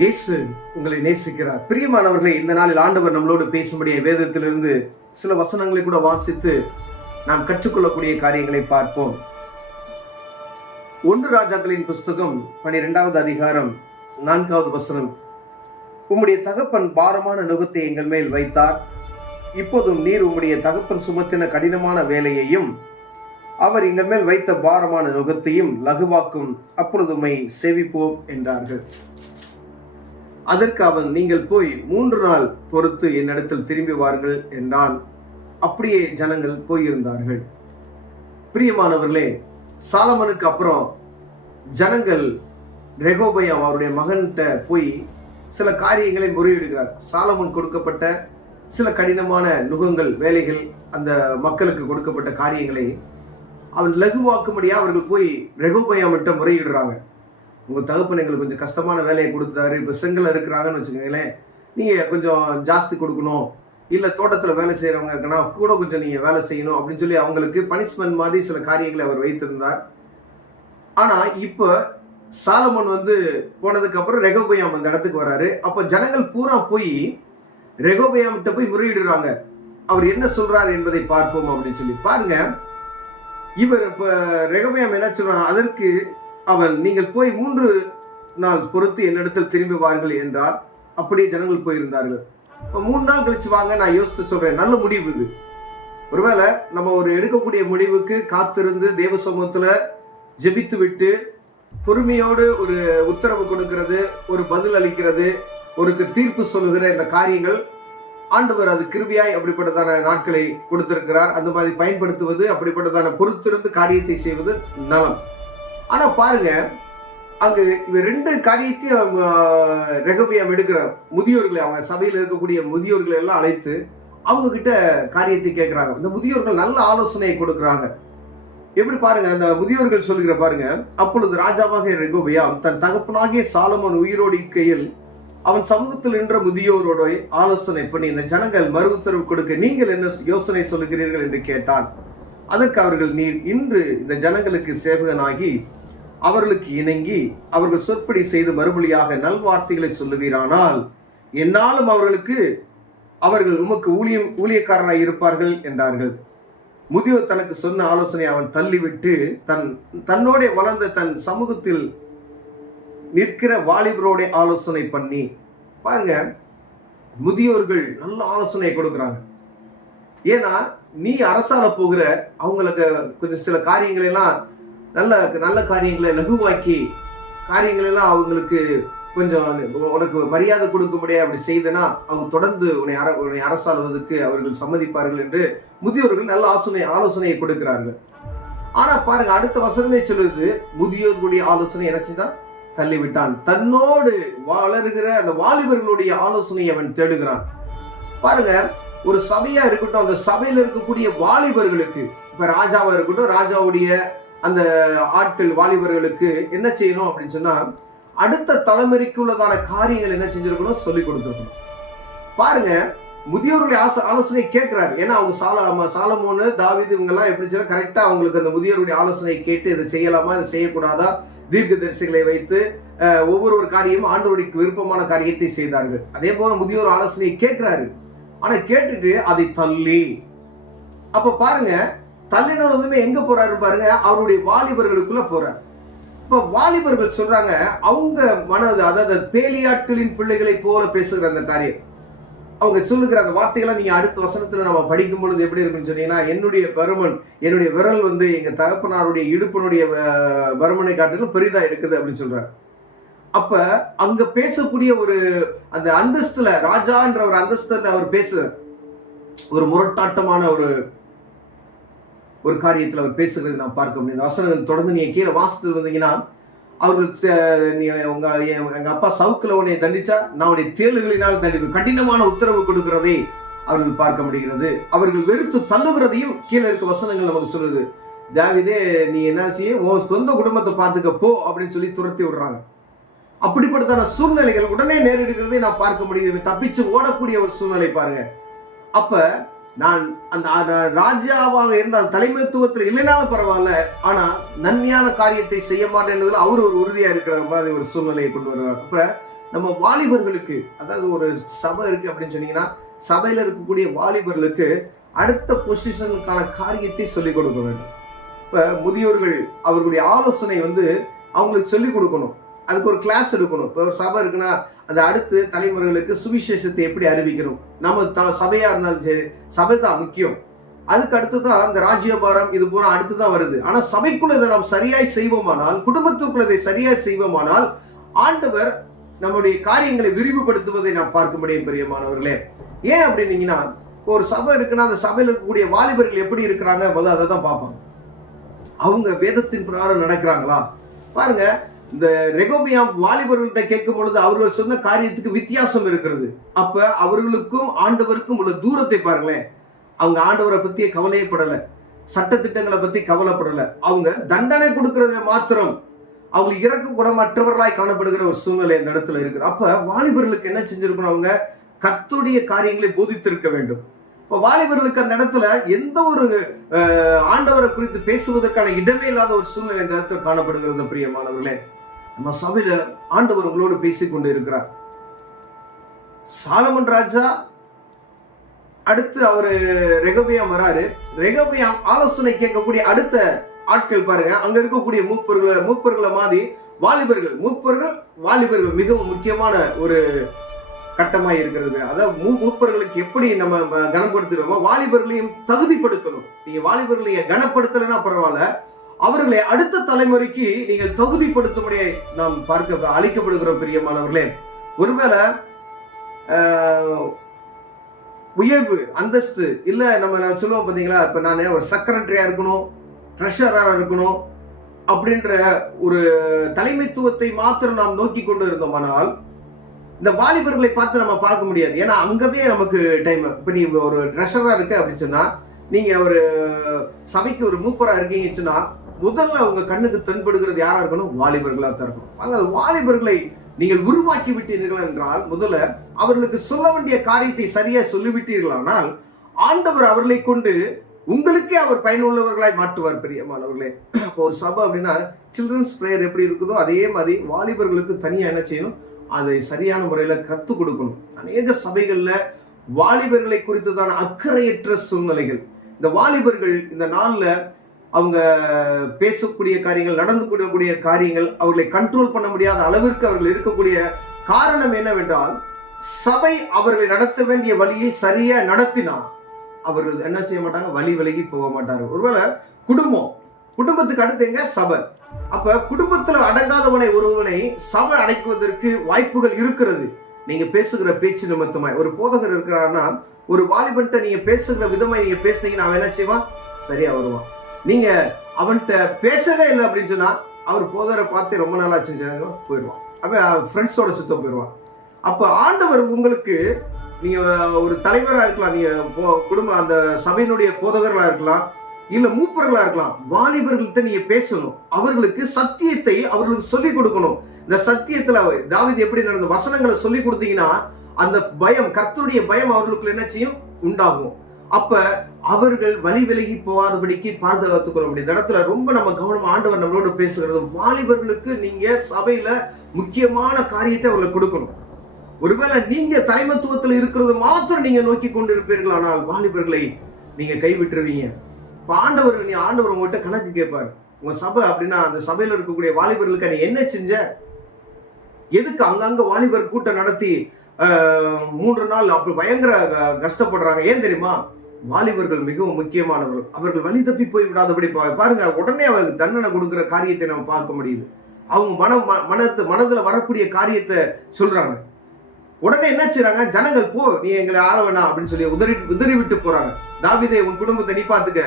இயேசு உங்களை நேசிக்கிறார். பிரியமானவர்களே, இந்த நாளில் ஆண்டவர் நம்மளோடு பேசும்படிய வேதத்திலிருந்து சில வசனங்களை கூட வாசித்து நாம் கற்றுக்கொள்ளக்கூடிய காரியங்களை பார்ப்போம். 1 ராஜாக்களின் புஸ்தகம் 12வது அதிகாரம் 4வது வசனம். உம்முடைய தகப்பன் பாரமான நுகத்தை எங்கள் மேல் வைத்தார். இப்போதும் நீர் உம்முடைய தகப்பன் சுமத்தின கடினமான வேலையையும் அவர் எங்கள் மேல் வைத்த பாரமான நுகத்தையும் லகுவாக்கும், அப்பொழுது உம்மை சேவிப்போம் என்றார்கள். அதற்கு அவன், நீங்கள் போய் 3 நாள் பொறுத்து என்னிடத்தில் திரும்பி வாருங்கள் என்றான். அப்படியே ஜனங்கள் போயிருந்தார்கள். பிரியமானவர்களே, சாலமனுக்கு அப்புறம் ஜனங்கள் ரெகோபயாம் அவருடைய மகன்கிட்ட போய் சில காரியங்களை முறையிடுகிறார். சாலமன் கொடுக்கப்பட்ட சில கடினமான நுகங்கள், வேலைகள், அந்த மக்களுக்கு கொடுக்கப்பட்ட காரியங்களை அவன் லகுவாக்கும்படியாக அவர்கள் போய் ரெகோபயாமிட்ட முறையிடுறாங்க. உங்கள் தகப்பன் எங்களுக்கு கொஞ்சம் கஷ்டமான வேலையை கொடுத்துட்டாரு, இப்போ செங்கல் இருக்கிறாங்கன்னு வச்சுக்கோங்களேன், நீங்கள் கொஞ்சம் ஜாஸ்தி கொடுக்கணும், இல்லை தோட்டத்தில் வேலை செய்கிறவங்க இருக்குன்னா கூட கொஞ்சம் நீங்கள் வேலை செய்யணும் அப்படின்னு சொல்லி அவங்களுக்கு பனிஷ்மெண்ட் மாதிரி சில காரியங்களை அவர் வைத்திருந்தார். ஆனால் இப்போ சாலமன் போனதுக்கப்புறம் ரெகோபயாம் அந்த இடத்துக்கு வராரு. அப்போ ஜனங்கள் பூரா போய் ரெகோபயாம்கிட்ட போய் முறையிடுறாங்க. அவர் என்ன சொல்கிறார் என்பதை பார்ப்போம் அப்படின்னு சொல்லி பாருங்க. இவர் இப்போ ரெகோபயாம் என்ன சொல்கிறாங்க, அதற்கு அவன், நீங்கள் போய் 3 நாள் பொறுத்து என்னிடத்தில் திரும்பி வாருங்கள் என்றார். அப்படியே ஜனங்கள் போயிருந்தார்கள். இப்போ 3 நாள் கழிச்சு வாங்க, நான் யோசித்து சொல்கிறேன். நல்ல முடிவு இது. ஒருவேளை நம்ம ஒரு எடுக்கக்கூடிய முடிவுக்கு காத்திருந்து தேவ சமூகத்தில் ஜெபித்து விட்டு பொறுமையோடு ஒரு உத்தரவு கொடுக்கிறது, ஒரு பதில் அளிக்கிறது, ஒரு தீர்ப்பு சொல்லுகிற இந்த காரியங்கள் ஆண்டவர் அது கிருபையாய் அப்படிப்பட்டதான நாட்களை கொடுத்திருக்கிறார். அந்த மாதிரி பயன்படுத்துவது, அப்படிப்பட்டதான பொறுத்திருந்து காரியத்தை செய்வது நலம். ஆனால் பாருங்க, அங்கு இவர் 2 காரியத்தையும் ரெகோபயாம் எடுக்கிற முதியோர்களை, அவங்க சபையில் இருக்கக்கூடிய முதியோர்களை எல்லாம் அழைத்து அவங்க கிட்ட காரியத்தை கேட்குறாங்க. இந்த முதியோர்கள் நல்ல ஆலோசனையை கொடுக்குறாங்க. எப்படி பாருங்க, அந்த முதியோர்கள் சொல்லுகிற பாருங்க. அப்பொழுது ராஜாவாகிய ரெகோபயாம் தன் தகப்பனாகிய சாலமோன் உயிரோடு இருக்கையில் அவன் சமூகத்தில் நின்ற முதியோரோட ஆலோசனை பண்ணி இந்த ஜனங்கள் மறு உத்தரவு கொடுக்க நீங்கள் என்ன யோசனை சொல்லுகிறீர்கள் என்று கேட்டான். அதற்கு அவர்கள், நீர் இன்று இந்த ஜனங்களுக்கு சேவகனாகி அவர்களுக்கு இணங்கி அவர்கள் சொற்படி செய்து மறுமொழியாக நல்வார்த்தைகளை சொல்லுவீரானால் என்னாலும் அவர்கள் உமக்கு ஊழியக்காரராய் இருப்பார்கள் என்றார்கள். முதியோர் தனக்கு சொன்ன ஆலோசனை அவன் தள்ளிவிட்டு தன்னோட வளர்ந்த தன் சமூகத்தில் நிற்கிற வாலிபரோட ஆலோசனை பண்ணி பாருங்க. முதியோர்கள் நல்ல ஆலோசனை கொடுக்குறாங்க. ஏன்னா நீ அரசால போகிற அவங்களுக்கு கொஞ்சம் சில காரியங்களெல்லாம் நல்ல காரியங்களை லகுவாக்கி காரியங்களெல்லாம் அவங்களுக்கு கொஞ்சம் உனக்கு மரியாதை கொடுக்க முடியாது. அப்படி செய்தனா அவங்க தொடர்ந்து உன்னை அரசாளுவதற்கு அவர்கள் சம்மதிப்பார்கள் என்று முதியோர்கள் நல்ல ஆலோசனையை கொடுக்கிறார்கள். ஆனா பாருங்க, அடுத்த வசனமே சொல்லுது, முதியோர்களுடைய ஆலோசனை என்ன செய்தான், தள்ளிவிட்டான். தன்னோடு வளர்கிற அந்த வாலிபர்களுடைய ஆலோசனையை அவன் தேடுகிறான். பாருங்க, ஒரு சபையா இருக்கட்டும், அந்த சபையில் இருக்கக்கூடிய வாலிபர்களுக்கு, இப்ப ராஜாவா இருக்கட்டும், ராஜாவுடைய அந்த ஆட்கள் வாலிபர்களுக்கு என்ன செய்யணும் அப்படின்னு சொன்னா, அடுத்த தலைமுறைக்கு உள்ளதான காரியங்கள் என்ன செஞ்சிருக்கணும், சொல்லி கொடுத்துருக்கணும். பாருங்க, முதியோர்களுடைய ஆலோசனை கேட்கிறாரு. ஏன்னா அவங்க சாலமோனு, தாவீது இவங்கெல்லாம் எப்படி சொன்னா கரெக்டா அவங்களுக்கு அந்த முதியோருடைய ஆலோசனை கேட்டு இதை செய்யலாமா, இதை செய்யக்கூடாதா, தீர்க்க தரிசிகளை வைத்து ஒவ்வொரு காரியமும் ஆண்டவருக்கு விருப்பமான காரியத்தை செய்தார்கள். அதே போல முதியோர் ஆலோசனையை கேட்கிறாரு. ஆனா கேட்டுட்டு அதை தள்ளி, அப்ப பாருங்க, தள்ளினதுமே எங்க போறாரு பாருங்க, அவருடைய வாலிபர்களுக்குள்ள போறாரு. இப்ப வாலிபர்கள் சொல்றாங்க, அவங்க மனது, அதாவது பேலியாட்களின் பிள்ளைகளை போல பேசுகிற அந்த காரியம், அவங்க சொல்லுகிற அந்த வார்த்தைகளை நீங்க அடுத்த வசனத்துல நம்ம படிக்கும் பொழுது எப்படி இருக்குன்னு சொன்னீங்கன்னா, என்னுடைய பருமன், என்னுடைய விரல் எங்க தகப்பனாருடைய இடுப்பனுடைய பருமனை காட்டிலும் பெரிதா இருக்குது அப்படின்னு சொல்றாரு. அப்ப அங்க பேசக்கூடிய அந்த அந்தஸ்துல, ராஜான்ற ஒரு அந்தஸ்துல அவர் பேசுறார். ஒரு முரட்டாட்டமான ஒரு காரியத்தில் அவர் பேசுகிறது நான் பார்க்க முடியும். வசனங்கள் தொடர்ந்து நீங்க கீழே வாசித்து வந்தீங்கன்னா, அவர்கள் எங்க அப்பா சவுக்குல உன்னை தண்டிச்சா நான் உன்னை தேளுகளினால் தண்டிப்பேன், கடினமான உத்தரவு கொடுக்கிறதை அவர்கள் பார்க்க முடிகிறது. அவர்கள் வெறுத்து தள்ளுகிறதையும் கீழே இருக்க வசனங்கள் நமக்கு சொல்லுது. தாவீதே, நீ என்ன செய்ய, உன் சொந்த குடும்பத்தை பார்த்துக்க போ அப்படின்னு சொல்லி துரத்தி விடுறாங்க. அப்படிப்பட்டதான சூழ்நிலைகள் உடனே நேரிடுகிறதை நான் பார்க்க முடியுது. தப்பிச்சு ஓடக்கூடிய ஒரு சூழ்நிலை பாருங்க. அப்ப நான் அந்த ராஜாவாக இருந்தால், தலைமைத்துவத்தில் இல்லைனாலும் பரவாயில்ல, ஆனால் நன்மையான காரியத்தை செய்ய மாட்டேன் அவர் ஒரு உறுதியாக இருக்கிற மாதிரி ஒரு சூழ்நிலையை கொண்டு வருவார். அப்புறம் நம்ம வாலிபர்களுக்கு, அதாவது ஒரு சபை இருக்கு அப்படின்னு சொன்னீங்கன்னா சபையில இருக்கக்கூடிய வாலிபர்களுக்கு அடுத்த பொசிஷனுக்கான காரியத்தை சொல்லிக் கொடுக்க வேண்டும். இப்போ முதியோர்கள் அவர்களுடைய ஆலோசனை அவங்களுக்கு சொல்லிக் கொடுக்கணும். அதுக்கு ஒரு கிளாஸ் எடுக்கணும். இப்போ சபை இருக்குன்னா அது அடுத்து தலைமுறைகளுக்கு சுவிசேஷத்தை எப்படி அறிவிக்கணும். நம்ம சபையா இருந்தாலும் சரி, சபை தான் முக்கியம். அதுக்கு அடுத்து தான் இந்த ராஜ்யபாரம் இது பூரா அடுத்து தான் வருது. ஆனால் சபைக்குள்ள இதை நாம் சரியாய் செய்வோமானால், குடும்பத்துக்குள்ள இதை சரியாய் செய்வோமானால், ஆண்டவர் நம்முடைய காரியங்களை விரிவுபடுத்துவதை நாம் பார்க்க முடியும் பிரியமானவர்களே. ஏன் அப்படின்னீங்கன்னா, ஒரு சபை இருக்குன்னா அந்த சபையில் இருக்கக்கூடிய வாலிபர்கள் எப்படி இருக்கிறாங்க முதல்ல அதை தான் பார்ப்பாங்க. அவங்க வேதத்தின் பிரகாரம் நடக்கிறாங்களா பாருங்க. இந்த ரெகோபியாம் வாலிபர்கள்ட்ட கேட்கும் பொழுது அவர்கள் சொன்ன காரியத்துக்கு வித்தியாசம் இருக்கிறது. அப்ப அவர்களுக்கும் ஆண்டவருக்கும் உள்ள தூரத்தை பாருங்களேன். அவங்க ஆண்டவரை பத்தியே கவலையப்படலை, சட்டத்திட்டங்களை பத்தி கவலைப்படலை. அவங்க தண்டனை கொடுக்கறத மாத்திரம், அவங்க இறக்க குணமற்றவர்களாய் காணப்படுகிற ஒரு சூழ்நிலை இந்த இடத்துல இருக்கு. அப்ப வாலிபர்களுக்கு என்ன செஞ்சிருக்கணும்? அவங்க கர்த்தருடைய காரியங்களை போதித்திருக்க வேண்டும். இப்போ வாலிபர்களுக்கு அந்த இடத்துல எந்த ஒரு ஆண்டவரை குறித்து பேசுவதற்கான இடமே இல்லாத ஒரு சூழ்நிலை இந்த இடத்துல காணப்படுகிறது. பிரியமானவர்களே, நம்ம சபையில ஆண்டவர் உங்களோடு பேசிக்கொண்டு இருக்கிறார். சாலமன் ராஜா அடுத்து அவரு ரெகோபியாம் வராரு. ரெகோபியாம் ஆலோசனை கேட்கக்கூடிய அடுத்த ஆட்கள் பாருங்க, அங்க இருக்கக்கூடிய மூப்பர்களை மாதிரி வாலிபர்கள் மிகவும் முக்கியமான ஒரு கட்டமாய் இருக்கிறது. அதாவது மூப்பர்களுக்கு எப்படி நம்ம கனப்படுத்துறோமோ வாலிபர்களையும் தகுதிப்படுத்தணும். நீங்க வாலிபர்களை கனப்படுத்தலைன்னா பரவாயில்ல, அவர்களை அடுத்த தலைமுறைக்கு நீங்கள் தகுதிப்படுத்தும்படியே நாம் அளிக்கப்படுகிறோம். பிரியமானவர்களே, ஒருவேளை உயர்வு அந்தஸ்து இல்லை, நம்ம சொல்லுவோம் பார்த்தீங்களா, இப்போ நான் ஒரு செக்ரட்டரியா இருக்கணும், ட்ரெஷரராக இருக்கணும் அப்படின்ற ஒரு தலைமைத்துவத்தை மாத்திரம் நாம் நோக்கி கொண்டு இருந்தோமானால் இந்த வாலிபர்களை பார்த்து நம்ம பார்க்க முடியாது. ஏன்னா அங்கவே நமக்கு டைம். இப்போ நீ ஒரு ட்ரெஷரராக இருக்க அப்படின்னு சொன்னால், நீங்கள் ஒரு சபைக்கு ஒரு மூப்பராக இருக்கீங்கன்னு சொன்னால், முதல்ல அவங்க கண்ணுக்கு தென்படுகிறது யாராக இருக்கணும்? வாலிபர்களாக தான் இருக்கணும். அந்த வாலிபர்களை நீங்கள் உருவாக்கி விட்டீர்கள் என்றால், முதல்ல அவர்களுக்கு சொல்ல வேண்டிய காரியத்தை சரியா சொல்லிவிட்டீர்களானால், ஆண்டவர் அவர்களை கொண்டு உங்களுக்கே அவர் பயனுள்ளவர்களாய் மாற்றுவார். பிரியமானவர்களே, இப்போ ஒரு சபை அப்படின்னா சில்ட்ரன்ஸ் பிரேயர் எப்படி இருக்குதோ அதே மாதிரி வாலிபர்களுக்கு தனியாக என்ன செய்யணும்? அதை சரியான முறையில் கற்றுக் கொடுக்கணும். அநேக சபைகளில் வாலிபர்களை குறித்ததான அக்கறையற்ற சூழ்நிலைகள். இந்த வாலிபர்கள் இந்த நாளில் அவங்க பேசக்கூடிய காரியங்கள், நடந்து கூடக்கூடிய காரியங்கள், அவர்களை கண்ட்ரோல் பண்ண முடியாத அளவிற்கு அவர்கள் இருக்கக்கூடிய காரணம் என்னவென்றால், சபை அவர்களை நடத்த வேண்டிய வழியில் சரியா நடத்தினா அவர்கள் என்ன செய்ய மாட்டாங்க? வழி விலகி போக மாட்டார்கள். ஒருவேளை குடும்பத்துக்கு அடுத்து எங்க? சபை. அப்ப குடும்பத்துல ஒருவனை சபை அடைக்குவதற்கு வாய்ப்புகள் இருக்கிறது. நீங்க பேசுகிற பேச்சு நிமித்தமாய் ஒரு போதகர் இருக்கிறாருன்னா, ஒரு வாலிபன்ட்ட நீங்க பேசுகிற விதமாய் நீங்க பேசுனீங்கன்னா அவன் என்ன செய்வான்? சரியா வருவான். நீங்க அவன்கிட்ட பேசவே இல்லை அப்படின்னு சொன்னா அவர் போதரை பார்த்து ரொம்ப நாளா செஞ்சாங்க போயிடுவான். அவன் ஃப்ரெண்ட்ஸோட சுத்தம் போயிடுவான். அப்ப ஆண்டவர் உங்களுக்கு, நீங்க ஒரு தலைவராக இருக்கலாம், நீங்க குடும்ப அந்த சபையினுடைய போதகர்களா இருக்கலாம், இல்ல மூப்பர்களா இருக்கலாம், வாலிபர்கள்ட்ட நீங்க பேசணும். அவர்களுக்கு சத்தியத்தை அவர்களுக்கு சொல்லிக் கொடுக்கணும். இந்த சத்தியத்துல தாவீது எப்படி நடந்த வசனங்களை சொல்லி கொடுத்தீங்கன்னா அந்த பயம், கர்த்தருடைய பயம் அவர்களுக்கு என்ன செய்யும்? உண்டாகும். அப்ப அவர்கள் வழி விலகி போகாதபடிக்கு பாதுகாத்துக் கொள்ள முடியும். இந்த இடத்துல ரொம்ப நம்ம கவனம் ஆண்டவர் நம்மளோட பேசுகிறது. வாலிபர்களுக்கு நீங்க சபையில முக்கியமான காரியத்தை அவர்களுக்கு கொடுக்கணும். ஒருவேளை நீங்க தலைமத்துவத்தில் இருக்கிறது மாத்திரம் நீங்க நோக்கி கொண்டு இருப்பீர்கள், ஆனால் வாலிபர்களை நீங்க கைவிட்டுருவீங்க. இப்ப ஆண்டவர் உங்ககிட்ட கணக்கு கேட்பார். உங்க சபை அப்படின்னா அந்த சபையில இருக்கக்கூடிய வாலிபர்களுக்கு நீ என்ன செஞ்ச? எதுக்கு அங்கங்க வாலிபர் கூட்டம் நடத்தி 3 நாள் அப்படி பயங்கர கஷ்டப்படுறாங்க? ஏன் தெரியுமா? வாலிபர்கள் மிகவும் முக்கியமானவர்கள். அவர்கள் வழி தப்பி போய் விடாதபடி பாருங்க, உடனே அவருக்கு தண்டனை கொடுக்கிற காரியத்தை நம்ம பார்க்க முடியுது. அவங்க மனதுல வரக்கூடிய காரியத்தை சொல்றாங்க. உடனே என்ன செய்றாங்க? ஜனங்கள் போ, நீ எங்களை ஆள வேணாம் அப்படின்னு சொல்லி உதறி விட்டு போறாங்க. தாவீதே, உன் குடும்பத்தை நீ பாத்துக்க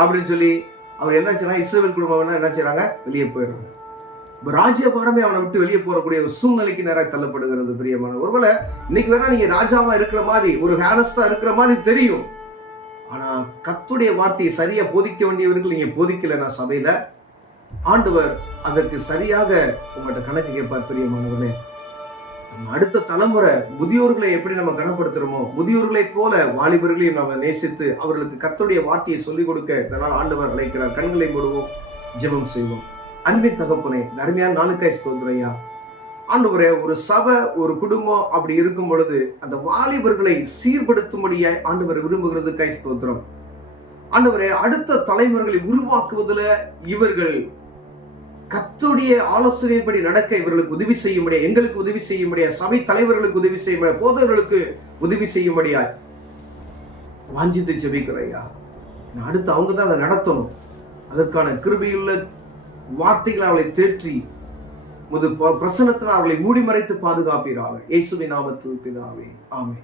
அப்படின்னு சொல்லி அவர் என்ன செய்யறாங்க? இஸ்ரவேல் குடும்பம் என்ன செய்றாங்க? வெளியே போயிடுறாங்க. ராஜ்யபாரமே அவனை விட்டு வெளியே போறக்கூடிய ஒரு சூழ்நிலைக்கு நேராக தள்ளப்படுகிறது. பிரியமான, ஒருவேளை இன்னைக்கு வேணா நீங்க ராஜாவா இருக்கிற மாதிரி, ஒரு ஹேனஸ்டா இருக்கிற மாதிரி தெரியும். ஆனா கர்த்தருடைய வார்த்தையை சரியா போதிக்க வேண்டியவர்கள் நீங்க போதிக்கலைன்னா சபையில, ஆண்டவர் அதற்கு சரியாக உங்கள்கிட்ட கணக்கு கேட்பார். பிரியமானவர்களே, அடுத்த தலைமுறை முதியோர்களை எப்படி நம்ம கனப்படுத்துறோமோ, முதியோர்களை போல வாலிபர்களையும் நம்ம நேசித்து அவர்களுக்கு கர்த்தருடைய வார்த்தையை சொல்லிக் கொடுக்க இதனால் ஆண்டவர் அழைக்கிறார். கண்களை மூடுவோம், ஜெபம் செய்வோம். அன்பின் தகப்பனே, அருமையான நாளுக்காய் ஸ்தோத்திரம் ஐயா. ஆண்டவரே, ஒரு சபை, ஒரு குடும்பம் அப்படி இருக்கும் பொழுது அந்த வாலிபர்களை சீர்படுத்தும்படியாய் ஆண்டவர் விரும்புகிறது. கை ஸ்தோத்திரம். ஆண்டவரே, அடுத்த தலைமுறைகளை உருவாக்குவதில் இவர்கள் கர்த்தருடைய ஆலோசனைப்படி நடக்க இவர்களுக்கு உதவி செய்யும்படியா, எங்களுக்கு உதவி செய்யும்படியா, சபை தலைவர்களுக்கு உதவி செய்யும்படியா, போதவர்களுக்கு உதவி செய்யும்படியா வாஞ்சித்து ஜெபிக்கிறையா. அடுத்து அவங்க தான் அதை நடத்தணும். அதற்கான கிருபையுள்ள வார்த்தைகளை அவளை தேற்றி பிரசனத்தினால் அவர்களை மூடி மறைத்து பாதுகாப்பீராக. இயேசுவின் நாமத்தில் பிதாவே, ஆமென்.